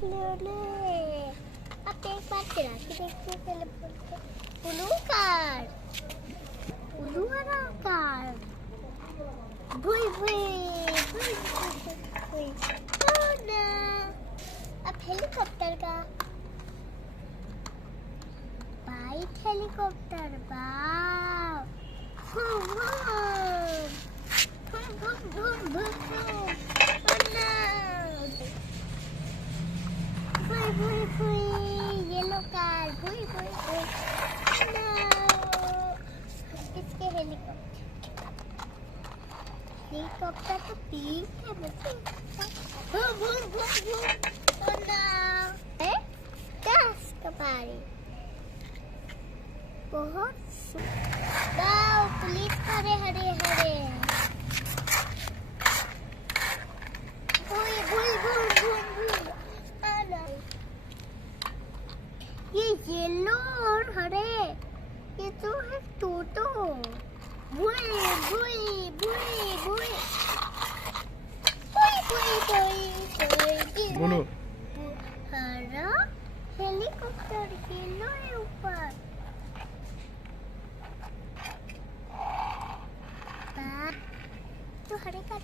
अब एक बार चला के देखते हैं टेलीफोन को। उल्लू कार, उल्लू वाला कार, भुई भुई भुई भुई। ओह ना, अब हेलीकॉप्टर का, वाइट हेलीकॉप्टर, वाव, घूम घूम घूम घूम घूम घूम। भुई भुई भुई, येलो कार, भुई भुई भुई। इसके हेलीकॉप्टर तो पिंक है मुझे। घूम घूम घूम घूम। ओह नो, दस कपारी, बहुत वाव, पुलिस हरे हरे हरे। भुई भुई भुई भुई भुई। ये येलो और हरे, ये तो है टोटो। भुई भुई भुई भुई भुई भुई भुई। बोलो। हरा हेलीकॉप्टर, येलो है ऊपर। तो हरे का